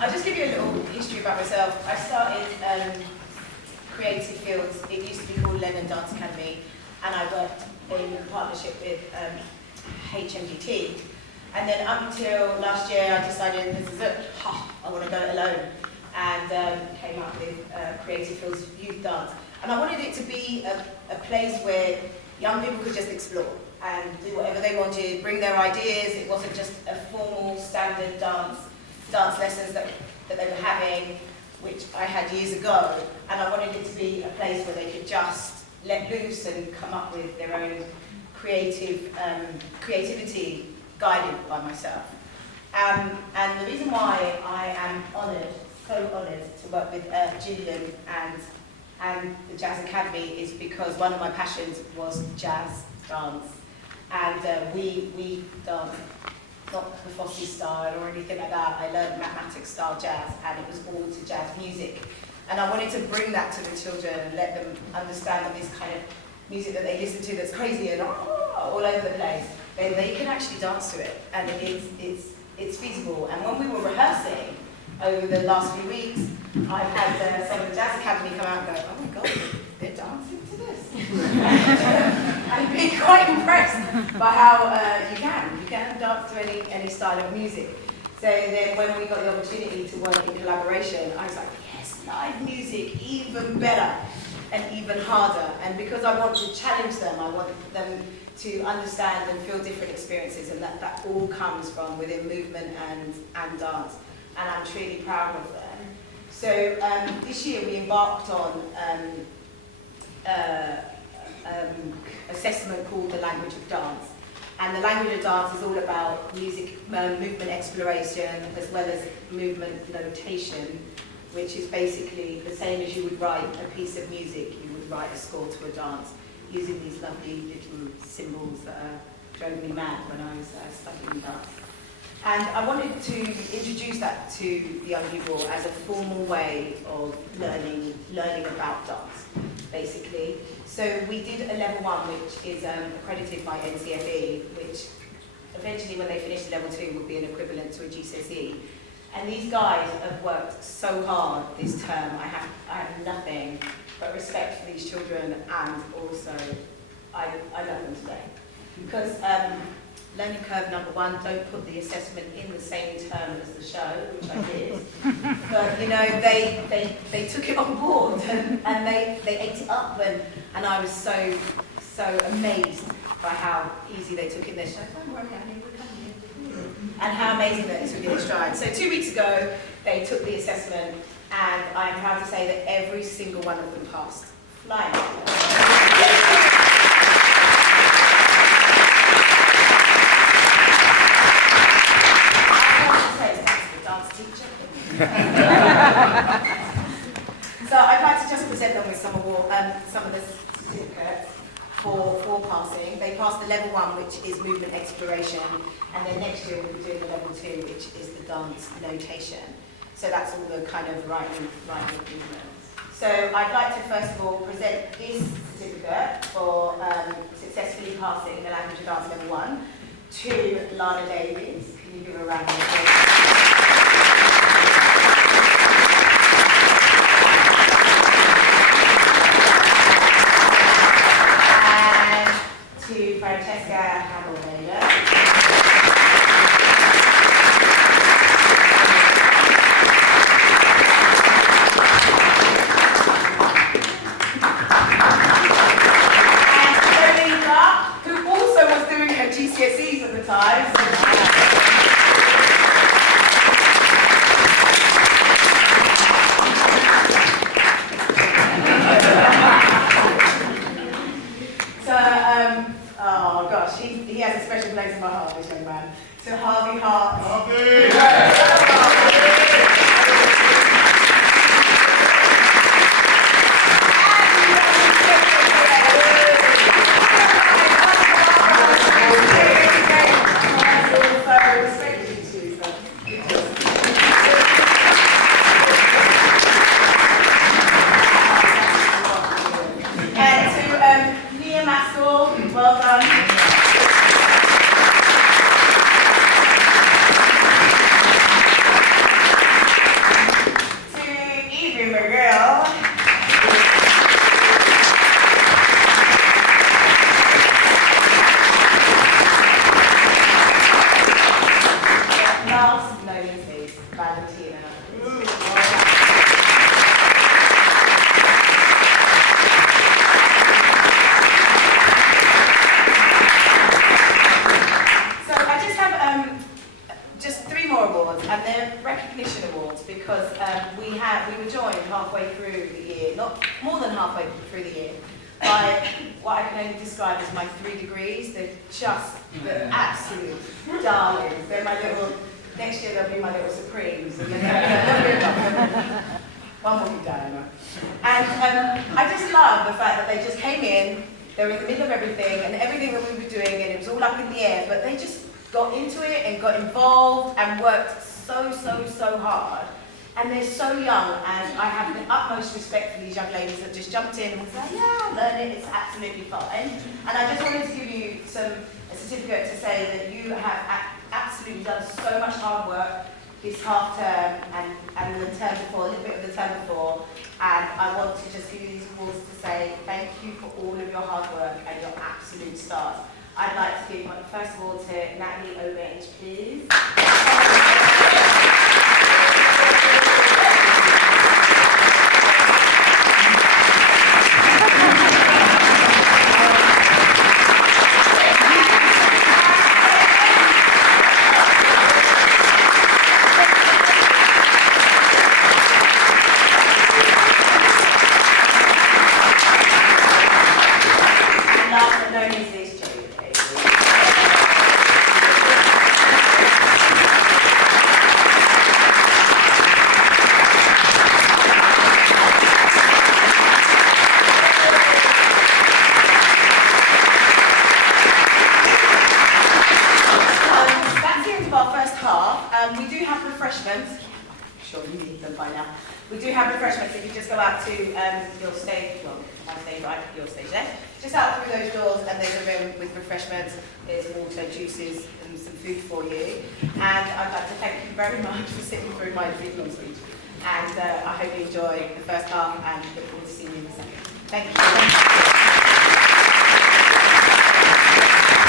I'll just give you a little history about myself. I started creative fields. It used to be called Lennon Dance Academy, and I worked in partnership with HMDT. And then up until last year, I decided this is it. I want to go it alone, and came up with Creative Fields Youth Dance. And I wanted it to be a place where young people could just explore and do whatever they wanted, bring their ideas. It wasn't just a formal, standard dance lessons that they were having, which I had years ago. And I wanted it to be a place where they could just let loose and come up with their own creativity, guided by myself. And the reason why I am honoured, so honoured to work with Julian and the Jazz Academy is because one of my passions was jazz dance. And we dance, not the Fosse style or anything like that. I learned mathematics style jazz, and it was all to jazz music. And I wanted to bring that to the children and let them understand that this kind of music that they listen to that's crazy and all over the place, then they can actually dance to it, and it's feasible. And when we were rehearsing over the last few weeks, I've had some of the Jazz Academy come out and go, oh my God, they're dancing to this. And be quite impressed by how you can dance to any style of music. So then when we got the opportunity to work in collaboration, I was like, yes, live music, even better and even harder. And because I want to challenge them, I want them to understand and feel different experiences, and that all comes from within movement and dance. And I'm truly proud of them. So this year we embarked on assessment called the Language of Dance. And the Language of Dance is all about music, movement exploration, as well as movement notation, which is basically the same as you would write a piece of music. You would write a score to a dance using these lovely little symbols that drove me mad when I was studying dance. And I wanted to introduce that to the young people as a formal way of learning about dance, basically. So we did a level 1, which is accredited by NCFE, which eventually when they finish the level 2 would be an equivalent to a GCSE. And these guys have worked so hard this term. I have nothing but respect for these children, and also I love them today. Because learning curve number 1, don't put the assessment in the same term as the show, which I did. But you know, they took it on board and they ate it up, and I was so amazed by how easy they took it in their show. And how amazing that they took it in stride. So 2 weeks ago, they took the assessment, and I'm proud to say that every single one of them passed. Flying. So I'd like to just present them with some of the certificates for passing. They passed the level 1, which is movement exploration, and then next year we'll be doing the level 2, which is the dance notation. So that's all the kind of writing movements. So I'd like to first of all present this certificate for successfully passing the Language of Dance level 1 to Lana Davies. Can you give her a round of applause? To Francesca Hamilton. And Lolita, who also was doing her GCSEs at the time. Valentina. So I just have just 3 more awards, and they're recognition awards because we were joined halfway through the year, not more than halfway through the year, by what I can only describe as my 3 degrees. They're just the absolute darlings. They're my little, next year they'll be my little Supremes. And then one will be Diana. And I just love the fact that they just came in, they were in the middle of everything, and everything that we were doing, and it was all up in the air, but they just got into it and got involved and worked so hard. And they're so young, and I have the utmost respect for these young ladies that just jumped in and was like, yeah, learn it, it's absolutely fine. And I just wanted to give you a certificate to say that you have absolutely done so much hard work this half term and the term before, a little bit of the term before. And I want to just give you these awards to say thank you for all of your hard work and your absolute stars. I'd like to give my first award to Natalie Orange, please. We do have refreshments. I'm sure you need them by now. We do have refreshments. If you just go out to your stage, well, my stage right, your stage left, just out through those doors, and there's a room with refreshments. There's water, juices, and some food for you. And I'd like to thank you very much for sitting through my big long speech. And I hope you enjoy the first half, and look forward to seeing you in the second. Thank you.